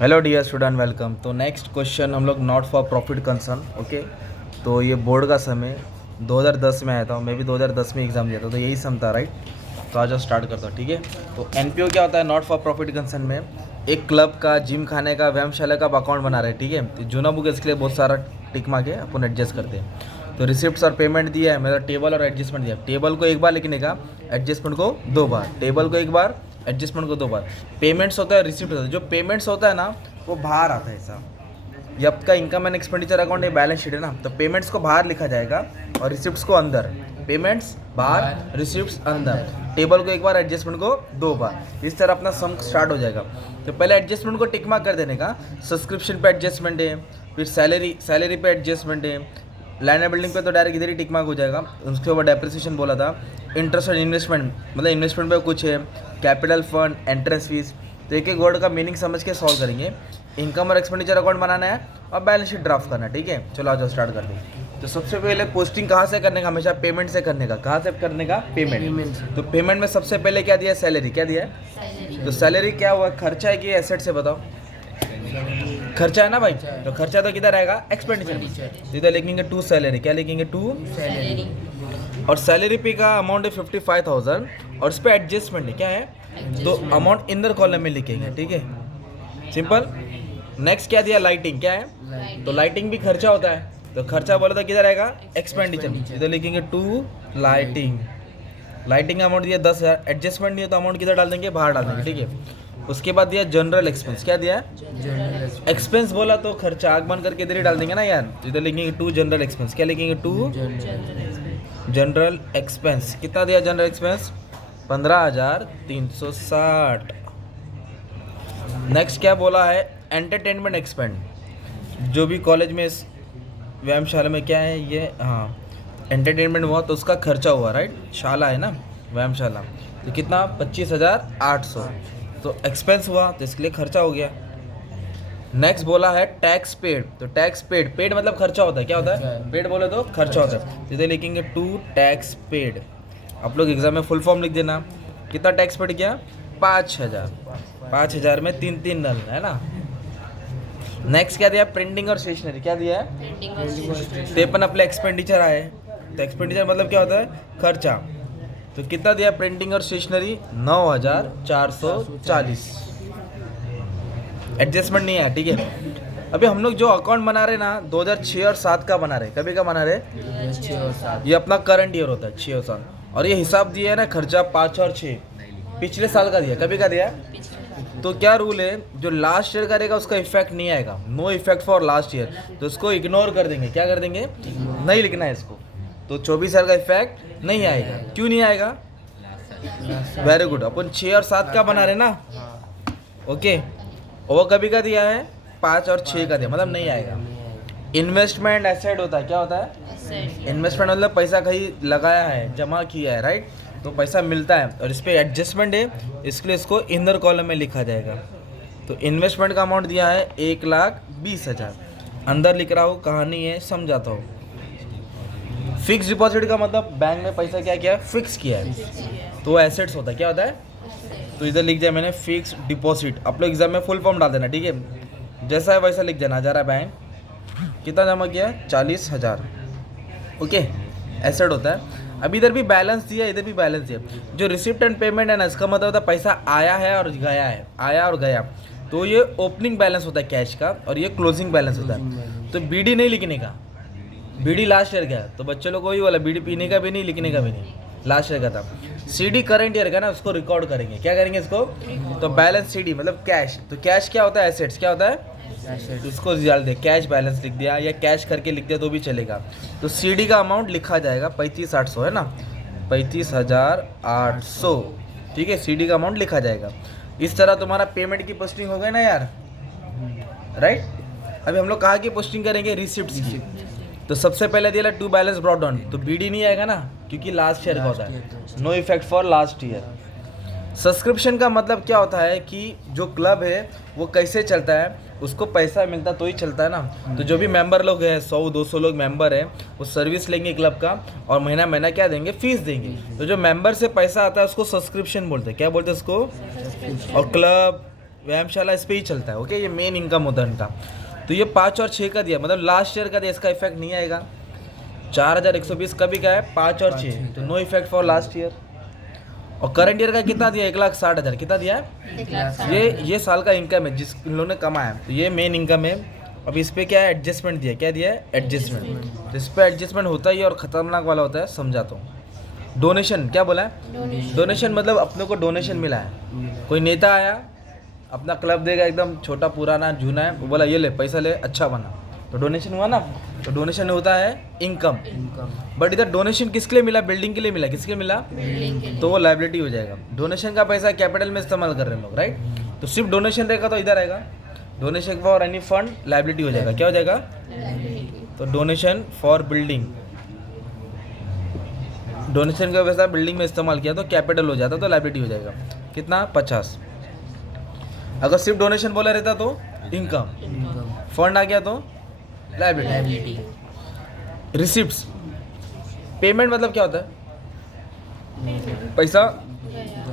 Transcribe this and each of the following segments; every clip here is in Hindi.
Hello dear student, welcome. तो नेक्स्ट क्वेश्चन हम लोग not for profit concern. Okay, तो ये बोर्ड का समय 2010 में आया था। मैं भी 2010 में एग्ज़ाम दिया था, तो यही सम था, राइट। तो आज स्टार्ट करता हूँ, ठीक है। तो एनपीओ क्या होता है? नॉट फॉर प्रॉफिट कंसर्न में एक क्लब का, जिम खाने का, व्यायामशाला का अकाउंट बना रहे हैं, ठीक है। तो जूना बुक इसके लिए बहुत सारा टिक मार के अपन एडजस्ट करते हैं। तो रिसिप्ट्स और पेमेंट दिया है, मतलब टेबल और एडजस्टमेंट दिया है। टेबल को एक बार लिखने का, एडजस्टमेंट को 2 बार। टेबल को एक बार, एडजस्टमेंट को 2 बार। पेमेंट्स होता है, रिसिप्ट होता है। जो पेमेंट्स होता है ना, वो बाहर आता है ऐसा। ये आपका इनकम एंड एक्सपेंडिचर अकाउंट है, बैलेंस शीट है ना। तो पेमेंट्स को बाहर लिखा जाएगा और रिसिप्ट्स को अंदर। पेमेंट्स बाहर, रिसिप्ट्स अंदर। टेबल को एक बार, एडजस्टमेंट को 2 बार। इस तरह अपना सम स्टार्ट हो जाएगा। तो पहले एडजस्टमेंट को टिक मार्क कर देने का। सब्सक्रिप्शन पे एडजस्टमेंट है, फिर सैलरी पे एडजस्टमेंट है। लैंड एंड बिल्डिंग पे तो डायरेक्ट इधर ही टिक मार्क हो जाएगा। उसके ऊपर डेप्रिसिएशन बोला था। इंटरेस्ट और इन्वेस्टमेंट, मतलब इन्वेस्टमेंट पे कुछ है। Capital fund, entrance fees. तो एक एक वर्ड का मीनिंग समझ के सॉल्व करेंगे। इनकम और एक्सपेंडिचर अकाउंट बनाना है और बैलेंस शीट ड्राफ्ट करना है, ठीक है। चलो आज स्टार्ट कर दें। तो सबसे पहले पोस्टिंग कहाँ से करने का? हमेशा पेमेंट से करने का। कहाँ से करने का? पेमेंट। तो पेमेंट में सबसे पहले क्या दिया है? सैलरी। क्या दिया है? तो सैलरी क्या हुआ? खर्चा है कि एसेट से? बताओ। खर्चा है ना भाई। तो खर्चा तो किधर आएगा? एक्सपेंडिचर। तो इधर लिखेंगे टू सैलरी। क्या लिखेंगे? To salary. और सैलरी पे का अमाउंट है 55,000 और इस पर एडजस्टमेंट है। क्या है? तो अमाउंट इंदर कॉलम में लिखेंगे, ठीक है, सिंपल। नेक्स्ट क्या दिया? लाइटिंग। क्या है? तो लाइटिंग भी खर्चा होता है। तो खर्चा बोला तो किधर आएगा? एक्सपेंडिचर। इधर लिखेंगे टू लाइटिंग। लाइटिंग अमाउंट दिया 10,000, एडजस्टमेंट दिया तो अमाउंट किधर डाल देंगे? बाहर डाल देंगे, ठीक है। उसके बाद दिया जनरल एक्सपेंस। क्या दिया? एक्सपेंस बोला तो खर्चा आग बंद करके इधर ही डाल देंगे ना यार। तो इधर लिखेंगे टू जनरल एक्सपेंस। क्या लिखेंगे? To general expense. कितना दिया जनरल एक्सपेंस? 15,360। नेक्स्ट क्या बोला है? Entertainment expend. जो भी कॉलेज में व्यायामशाला में क्या है ये, हाँ, एंटरटेनमेंट हुआ तो उसका खर्चा हुआ, राइट। शाला है ना, व्यायामशाला। तो कितना? 25,800। तो एक्सपेंस हुआ तो इसके लिए खर्चा हो गया। नेक्स्ट बोला है टैक्स पेड। तो टैक्स पेड, पेड मतलब खर्चा होता है। क्या होता है? पेड बोले तो खर्चा होता है। इधर लिखेंगे टू टैक्स पेड। आप लोग एग्जाम में फुल फॉर्म लिख देना। कितना टैक्स पेड किया? 5,000। 5,000 में 3 नल है ना। नेक्स्ट क्या दिया? प्रिंटिंग और स्टेशनरी। क्या दिया है? तो अपन अपने एक्सपेंडिचर आए। तो एक्सपेंडिचर मतलब क्या होता है? खर्चा। तो कितना दिया प्रिंटिंग और स्टेशनरी? 9,440। एडजस्टमेंट नहीं है, ठीक है। अभी हम लोग जो अकाउंट बना रहे ना, 2006 और 7 का बना रहे। कभी का बना रहे? 6 और 7। ये अपना करंट ईयर होता है, 6 और 7। और ये हिसाब दिया है ना, खर्चा 5 और 6 पिछले साल का दिया। कभी का दिया? तो क्या रूल है? जो लास्ट ईयर करेगा उसका इफेक्ट नहीं आएगा। No effect for last year. तो उसको इग्नोर कर देंगे। क्या कर देंगे? नहीं लिखना है इसको। तो 24 साल का इफेक्ट नहीं आएगा। क्यों नहीं आएगा? Very good. अपन 6 और 7 का बना रहे ना, ओके। वो कभी का दिया है? 5 और 6 का दिया, मतलब नहीं आएगा। इन्वेस्टमेंट एसेट होता है। क्या होता है? इन्वेस्टमेंट मतलब पैसा कहीं लगाया है, जमा किया है, राइट। तो पैसा मिलता है और इस पर एडजस्टमेंट है, इसके लिए इसको इनर कॉलम में लिखा जाएगा। तो इन्वेस्टमेंट का अमाउंट दिया है 1,20,000। अंदर लिख रहा हूँ, कहानी है, समझाता हूँ। फिक्स डिपॉजिट का मतलब बैंक में पैसा क्या किया है? फिक्स किया है। तो एसेट्स होता है। क्या होता है? तो इधर लिख दिया मैंने फिक्स डिपॉजिट। आप लोग एग्जाम में फुल फॉर्म डाल देना, ठीक है। जैसा है वैसा लिख देना। हज़ारा बैंक कितना जमा किया? 40,000, ओके। एसेट होता है। अब इधर भी बैलेंस दिया, इधर भी बैलेंस दिया। जो रिसिप्ट एंड पेमेंट है ना, इसका मतलब होता है पैसा आया है और गया है, आया और गया। तो ये ओपनिंग बैलेंस होता है कैश का, और ये क्लोजिंग बैलेंस होता है। तो बीडी नहीं लिखने का। बीडी लास्ट ईयर का, तो बच्चे लोग को वही बोला, बीडी पीने का भी नहीं, लिखने का भी नहीं, लास्ट ईयर का था। सीडी करंट ईयर का ना, उसको रिकॉर्ड करेंगे। क्या करेंगे इसको? तो बैलेंस सीडी मतलब कैश। तो कैश क्या होता है? एसेट्स। क्या होता है? उसको डाल दे, कैश बैलेंस लिख दिया या कैश करके लिख दिया तो भी चलेगा। तो सीडी का अमाउंट लिखा जाएगा 35,800 है ना, 35,800, ठीक है। सीडी का अमाउंट लिखा जाएगा। इस तरह तुम्हारा पेमेंट की पोस्टिंग हो गई ना यार, राइट। अभी हम लोग कहा कि पोस्टिंग करेंगे रिसिप्ट्स की। तो सबसे पहले दिया टू बैलेंस ब्रॉट डाउन। तो बीडी नहीं आएगा ना, क्योंकि लास्ट ईयर का होता है। No effect for last year. Subscription का मतलब क्या होता है कि जो क्लब है वो कैसे चलता है, उसको पैसा मिलता तो ही चलता है ना। तो जो भी मेंबर लोग हैं, 100-200 लोग मेंबर हैं, वो सर्विस लेंगे क्लब का और महीना महीना क्या देंगे? फीस देंगे। तो जो मेंबर से पैसा आता है उसको सब्सक्रिप्शन बोलते हैं। क्या बोलते हैं उसको? और क्लब व्यायामशाला इस पे ही चलता है। ओके, ये मेन इनकम होता है इनका। तो ये 5 और 6 का दिया, मतलब लास्ट ईयर का दिया, इसका इफेक्ट नहीं आएगा। 4120 का भी क्या है, 5 और 6, तो no effect for last year. और करंट ईयर का कितना दिया, 1,60,000 कितना दिया है, ये साल का इनकम है जिस इन लोगों ने कमाया, तो ये मेन इनकम है। अब इस पे क्या है, एडजस्टमेंट दिया, क्या दिया है, एडजस्टमेंट। तो इस पे एडजस्टमेंट होता ही और ख़तरनाक वाला होता है, समझाता हूँ। डोनेशन, क्या बोला है, डोनेशन मतलब अपने को डोनेशन मिला है। कोई नेता आया, अपना क्लब देगा, एकदम छोटा पुराना जूना है, वो बोला ये ले पैसा ले, अच्छा बना, तो डोनेशन हुआ ना। तो डोनेशन होता है इनकम। बट इधर डोनेशन किसके लिए मिला, बिल्डिंग के लिए मिला, किसके लिए मिला, तो वो लाइबिलिटी हो जाएगा। डोनेशन का पैसा कैपिटल में इस्तेमाल कर रहे हैं लोग, राइट। तो सिर्फ डोनेशन रहेगा तो इधर आएगा, donation for any fund liability हो जाएगा, क्या हो जाएगा, तो डोनेशन फॉर बिल्डिंग, डोनेशन का पैसा बिल्डिंग में इस्तेमाल किया तो कैपिटल हो जाता, तो लाइबिलिटी हो जाएगा कितना, 50। अगर सिर्फ डोनेशन बोला रहता तो इनकम, फंड आ गया तो लाइबिलिटी। रिसिप्ट्स, पेमेंट मतलब क्या होता है, पैसा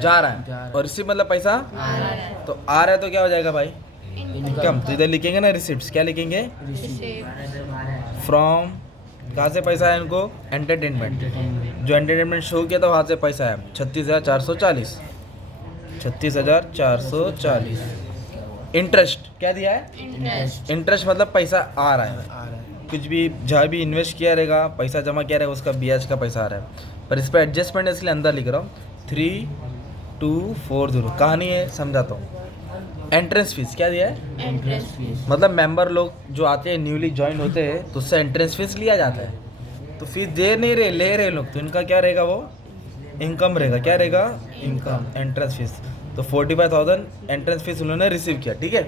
जा रहा है, और रिसिप्ट मतलब पैसा तो आ रहा है, तो क्या हो जाएगा भाई, इनकम। तो इधर लिखेंगे ना रिसिप्ट्स, क्या लिखेंगे, फ्रॉम, कहाँ से पैसा है इनको, एंटरटेनमेंट, जो एंटरटेनमेंट शो किया तो वहाँ से पैसा है 36,440, 36,440। इंटरेस्ट क्या दिया है, इंटरेस्ट मतलब पैसा आ रहा है, कुछ भी जहाँ भी इन्वेस्ट किया रहेगा, पैसा जमा किया रहेगा, उसका ब्याज का पैसा आ रहा है। पर इस पर एडजस्टमेंट है इसलिए अंदर लिख रहा हूँ, 3240। कहानी है, समझाता हूँ। एंट्रेंस फीस क्या दिया है, एंट्रेंस फीस मतलब मेंबर लोग जो आते हैं, न्यूली ज्वाइन होते हैं, तो उससे एंट्रेंस फीस लिया जाता है। तो फीस दे नहीं रहे, ले रहे लोग, तो इनका क्या रहेगा, वो इनकम रहेगा, क्या रहेगा, इनकम, एंट्रेंस फीस। तो 45,000 एंट्रेंस फीस उन्होंने रिसीव किया, ठीक है।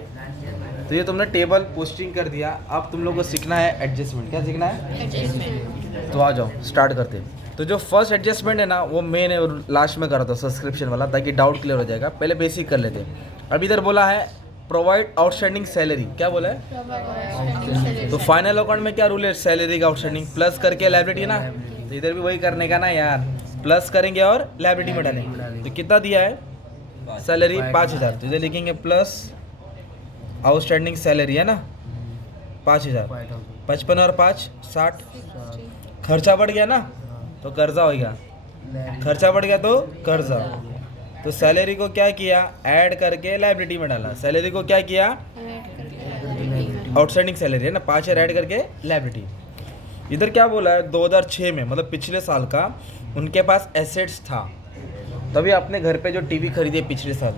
तो ये तुमने टेबल पोस्टिंग कर दिया। अब तुम लोग को सीखना है एडजस्टमेंट, क्या सीखना है, एडजस्टमेंट। तो आ जाओ स्टार्ट करते हैं। तो जो फर्स्ट एडजस्टमेंट है ना, वो मेन है और लास्ट में करा था सब्सक्रिप्शन वाला, ताकि डाउट क्लियर हो जाएगा। पहले बेसिक कर लेते हैं। अब इधर बोला है प्रोवाइड आउटस्टैंडिंग सैलरी, क्या बोला है, तो फाइनल अकाउंट में क्या रूल है, सैलरी का आउटस्टैंडिंग प्लस करके लायबिलिटी है ना, तो इधर भी वही करने का ना यार, प्लस करेंगे और लायबिलिटी में डालेंगे। तो कितना दिया है, सैलरी 5,000, तो इधर लिखेंगे प्लस आउटस्टैंडिंग सैलरी है ना 5,000, 55 और 5 60। खर्चा बढ़ गया ना तो कर्जा हो गया, खर्चा बढ़ गया तो कर्जा। तो सैलरी को क्या किया, ऐड करके लायबिलिटी में डाला। सैलरी को क्या किया, आउटस्टैंडिंग सैलरी है ना 5,000 ऐड करके लायबिलिटी। इधर क्या बोला है, 2006 में मतलब पिछले साल का उनके पास एसेट्स था, तभी अपने घर पे जो टीवी खरीदे पिछले साल,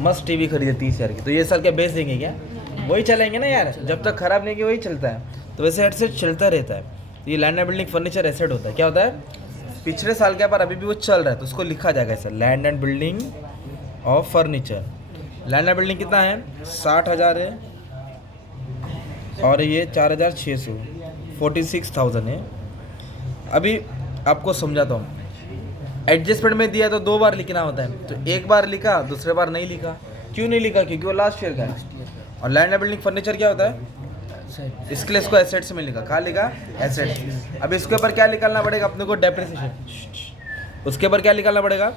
मस्त टीवी खरीदे 30,000 की, तो ये साल क्या बेच देंगे क्या, वही चलेंगे ना यार, जब तक खराब नहीं कि वही चलता है। तो वैसे एसेट चलता रहता है। तो ये land and building furniture asset होता है, क्या होता है, पिछले साल के पर अभी भी वो चल रहा है, तो उसको लिखा जाएगा ऐसा, land and building of furniture. Land and building कितना है, 60,000 है, और ये 4,600, 46,000 है। अभी आपको समझाता हूँ, एडजस्टमेंट में दिया तो 2 बार लिखना होता है, तो एक बार लिखा, दूसरे बार नहीं लिखा। क्यों नहीं लिखा, क्योंकि वो लास्ट ईयर का है। और लैंड एंड बिल्डिंग फर्नीचर क्या होता है, इसके लिए इसको एसेट्स में लिखा, कहाँ लिखा, एसेट्स। अब इसके ऊपर क्या निकालना पड़ेगा अपने को, डेप्रिसिएशन। उसके ऊपर क्या निकालना पड़ेगा,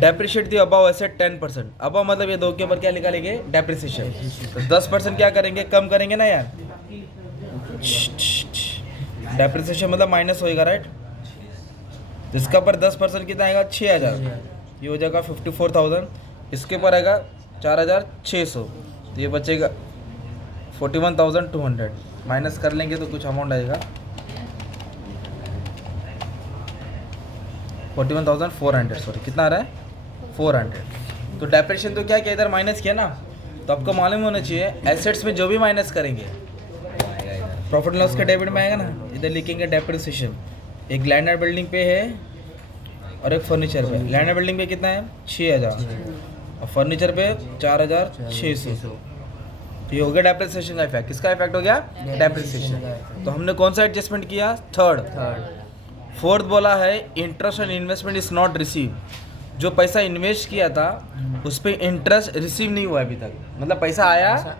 depreciate the above asset 10%। Above मतलब ये 2 के ऊपर क्या निकालेंगे, डेप्रिसिएशन। तो 10% क्या करेंगे, कम करेंगे ना यार, डेप्रिसिएशन मतलब माइनस होएगा, राइट। इसका ऊपर 10% कितना आएगा, 6,000, ये हो जाएगा 54,000। इसके ऊपर आएगा 4,600, तो ये बचेगा 41,200। माइनस कर लेंगे तो कुछ अमाउंट आएगा, 41,400, सॉरी कितना आ रहा है, 400। तो डेप्रिसिएशन तो क्या किया, इधर माइनस किया ना, तो आपको मालूम होना चाहिए एसेट्स में जो भी माइनस करेंगे प्रॉफिट लॉस के डेबिट में आएगा ना। इधर लिखेंगे डेप्रिसिएशन। एक लैंड एंड बिल्डिंग पे है और एक फर्नीचर पे। लैंड एंड बिल्डिंग पे कितना है, 6,000, और फर्नीचर पे 4,600। ये हो गया डेप्रिसिएशन का इफेक्ट। किसका इफेक्ट हो गया, डेप्रिसिएशन। तो हमने कौन सा एडजस्टमेंट किया, थर्ड। फोर्थ बोला है interest and investment is not receive. जो पैसा इन्वेस्ट किया था उस पर इंटरेस्ट रिसीव नहीं हुआ अभी तक, मतलब पैसा आया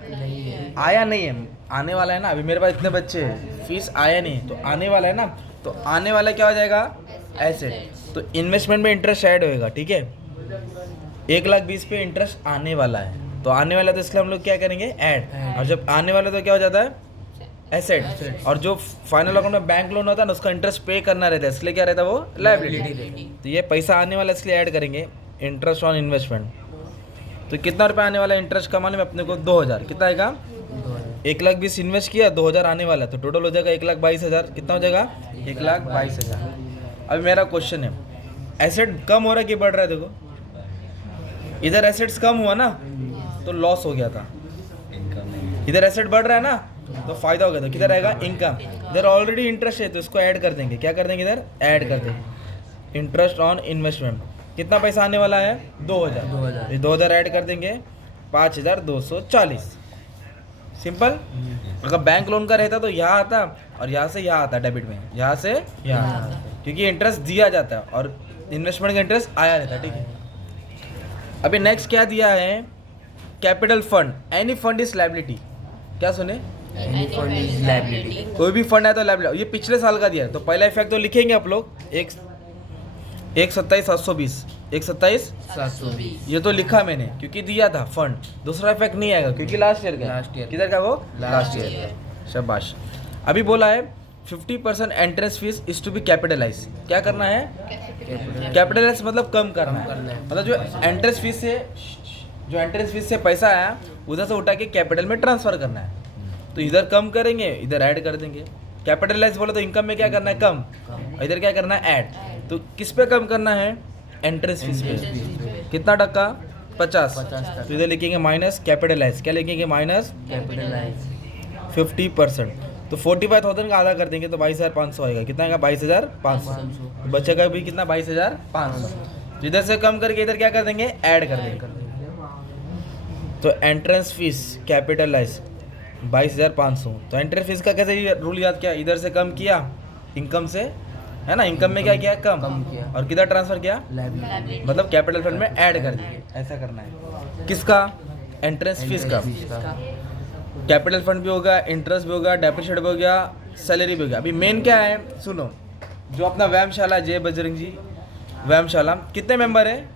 नहीं है, आने वाला है ना। अभी मेरे पास इतने बच्चे हैं, फीस आया नहीं, तो आने वाला है ना, तो आने वाला क्या हो जाएगा, एसेट। तो इन्वेस्टमेंट में इंटरेस्ट ऐड होएगा, ठीक है। 1,20,000 पे इंटरेस्ट आने वाला है, तो आने वाला तो इसलिए हम लोग क्या करेंगे ऐड, और जब आने वाला तो क्या हो जाता है एसेट, और जो फाइनल अकाउंट में बैंक लोन होता है ना उसका इंटरेस्ट पे करना रहता है, इसलिए क्या रहता है वो लायबिलिटी। तो ये पैसा आने वाला इसलिए ऐड करेंगे इंटरेस्ट ऑन इन्वेस्टमेंट। तो कितना रुपये आने वाला इंटरेस्ट कमाने में अपने को 2,000, कितना आएगा 1,20,000 इन्वेस्ट किया, 2,000 आने वाला है, तो टोटल हो जाएगा 1,22,000। कितना हो जाएगा 1,22,000। अभी मेरा क्वेश्चन है, एसेट कम हो रहा है कि बढ़ रहा है? देखो इधर एसेट्स कम हुआ ना तो लॉस हो गया था, इधर एसेट बढ़ रहा है ना तो फायदा हो गया था, किधर आएगा इनकम। इधर ऑलरेडी इंटरेस्ट है तो इसको ऐड कर देंगे, क्या कर देंगे इधर ऐड कर देंगे इंटरेस्ट ऑन इन्वेस्टमेंट। कितना पैसा आने वाला है 2,000, 2,000 ऐड कर देंगे 5,240। सिंपल। अगर बैंक लोन का रहता तो यहाँ आता और यहाँ से यहाँ आता डेबिट में, यहाँ से यहाँ आता, क्योंकि इंटरेस्ट दिया जाता है और इन्वेस्टमेंट का इंटरेस्ट आया रहता है। ठीक है, अभी नेक्स्ट क्या दिया है, capital fund, any fund is liability. क्या सुने, एनी फंड इज लायबिलिटी। कोई भी फंड है तो लायबिलिटी। ये पिछले साल का दिया है, तो पहला इफेक्ट तो लिखेंगे आप लोग 1,27,720, 1,27,720 ये तो लिखा मैंने क्योंकि दिया था फंड। दूसरा इफेक्ट नहीं आएगा क्योंकि लास्ट ईयर का, किधर का वो लास्ट ईयर। शाबाश। अभी बोला है 50% entrance fees is to be capitalise. क्या करना है, कैपिटलाइज मतलब कम करना है, मतलब जो एंट्रेंस फीस से पैसा आया उधर से उठा के कैपिटल में ट्रांसफर करना है। तो इधर कम करेंगे, इधर ऐड कर देंगे। कैपिटलाइज बोले तो इनकम में क्या करना है कम, इधर क्या करना है ऐड। तो किस पे कम करना है, एंट्रेंस फीस पे। कितना टक्का 50, तो इधर लिखेंगे माइनस कैपिटलाइज, क्या लिखेंगे माइनस कैपिटलाइज 50%। तो 45,000 का आधा कर देंगे तो 22,500 आएगा। कितना आएगा 22,500। तो बचेगा भी कितना 22,500। तो इधर से कम करके इधर क्या कर देंगे ऐड कर देंगे। तो एंट्रेंस फीस कैपिटलाइज 22,500। तो एंट्रेंस फीस का कैसे रूल याद किया, इधर से कम किया इनकम से, है ना, इनकम में क्या किया कम किया और किधर ट्रांसफर किया लायबिलिटी, मतलब कैपिटल फंड में ऐड कर दिया। ऐसा करना है किसका, एंट्रेंस फीस का। कैपिटल फंड भी होगा, इंटरेस्ट भी होगा, डेप्रिशिएट भी हो गया, सैलरी भी हो गया। अभी मेन क्या है सुनो, जो अपना व्यायामशाला जय बजरंग जी व्यायामशाला, कितने मेंबर है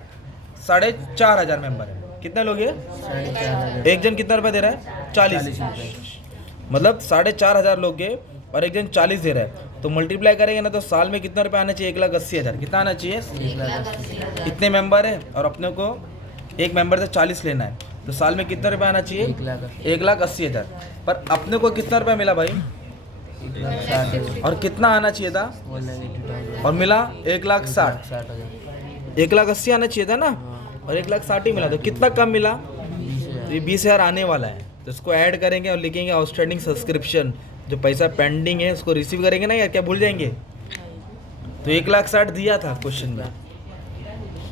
4,500 मेंबर है। कितने लोग हैं, एक जन कितना रुपया दे रहा है 40, मतलब 4,500 लोग के और एक जन 40 दे रहा है। तो मल्टीप्लाई करेंगे ना तो साल में कितना रुपया आना चाहिए 1,80,000। कितना आना चाहिए, इतने मेंबर है और अपने को एक मेंबर से 40 लेना है, तो साल में कितना रुपया आना चाहिए 1,80,000। पर अपने को कितना रुपया मिला भाई, और कितना आना चाहिए था और मिला 1,60,000। 1,80,000 आना चाहिए था ना और 1,60,000 ही मिला, तो कितना कम मिला, तो ये 20,000 आने वाला है। तो इसको ऐड करेंगे और लिखेंगे आउटस्टैंडिंग सब्सक्रिप्शन, जो पैसा पेंडिंग है उसको रिसीव करेंगे ना यार, क्या भूल जाएंगे। तो 1,60,000 दिया था क्वेश्चन में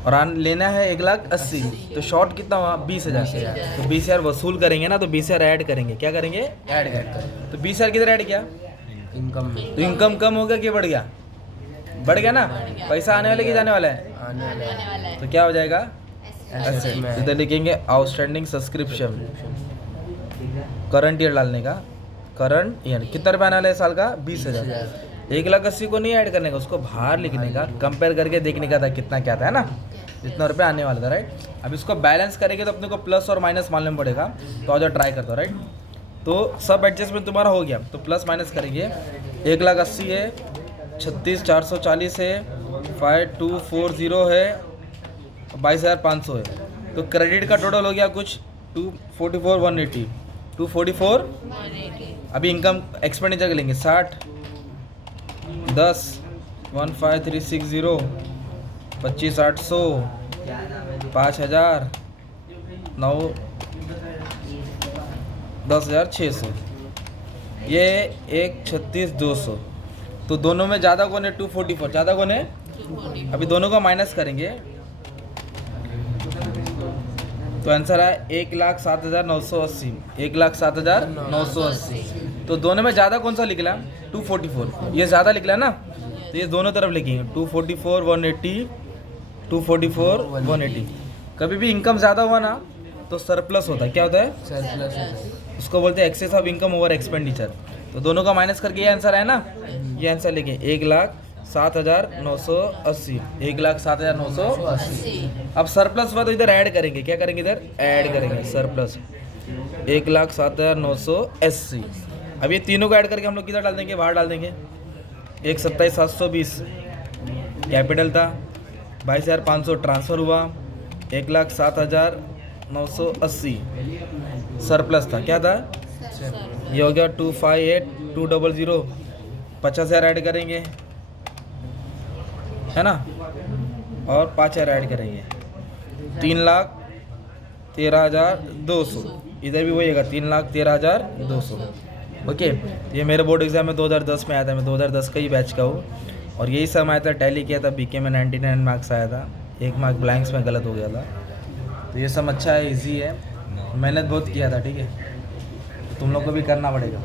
और लेना है 1,80,000, तो शॉर्ट कितना हुआ 20,000 से। तो 20,000 वसूल करेंगे ना तो 20,000 ऐड करेंगे, क्या करेंगे ऐड करेंगे। तो 20,000 किधर ऐड किया, इनकम में। तो इनकम कम हो गया कि बढ़ गया, बढ़ गया ना, पैसा आने वाले कि जाने वाला है, आने वाला है। तो क्या हो जाएगा एसेट में इधर लिखेंगे आउटस्टैंडिंग सब्सक्रिप्शन, करंट ईयर डालने का, करंट ईयर कितना रुपया आने वाला है साल का 20,000। 1,80,000 को नहीं ऐड करने का, उसको बाहर लिखने का, कंपेयर करके देखने का था कितना क्या था, है ना, जितना रुपया आने वाला था, राइट। अब इसको बैलेंस करेंगे तो अपने को प्लस और माइनस मालूम पड़ेगा, तो आज ट्राई करता हूँ, राइट। तो सब एडजस्टमेंट तुम्हारा हो गया, तो प्लस माइनस करेंगे। 1,80,000 है, 36,440 है, 5,240 है, 22,500 है। तो क्रेडिट का टोटल हो गया कुछ 244,180, 244। अभी इनकम एक्सपेंडिचर के लेंगे 60, 10, 15,360, 25,800, 5,000, 9, 10,600, ये 1,36,200। तो दोनों में ज़्यादा कौन है 244, ज़्यादा कौन है, अभी दोनों को माइनस करेंगे तो आंसर है 1,07,980, 1,07,980। तो दोनों में ज़्यादा कौन सा निकला 244, ये ज़्यादा निकला ना, तो ये दोनों तरफ लिखेंगे 244,180, 244,180। कभी भी इनकम ज़्यादा हुआ ना तो सरप्लस होता है, क्या होता है सरप्लस, उसको बोलते हैं excess of income over expenditure. तो दोनों का माइनस करके ये आंसर है ना, ये आंसर लिखें 1,07,980। 7,980, 1,07,980। 80 अब सरप्लस हुआ तो इधर ऐड करेंगे, क्या करेंगे इधर ऐड करेंगे सरप्लस, 1,07,980। अब ये तीनों को ऐड करके हम लोग किधर डाल देंगे, बाहर डाल देंगे। 1,27,720 कैपिटल था, 22,500 ट्रांसफ़र हुआ, 1,07,980 सरप्लस था, क्या था ये हो गया 258,200, 50,000 ऐड करेंगे है ना, और 5,000 ऐड करेंगे, 3,13,200। इधर भी वही होगा 3,13,200। ओके, ये मेरे बोर्ड एग्ज़ाम में 2010 में आया था, मैं 2010 का ही बैच का हूँ, और यही सब आया था। टैली किया था, बीके में 99 मार्क्स आया था, 1 मार्क ब्लैंक्स में गलत हो गया था। तो ये सब अच्छा है, इजी है, मेहनत बहुत किया था, ठीक है, तो तुम लोग को भी करना पड़ेगा।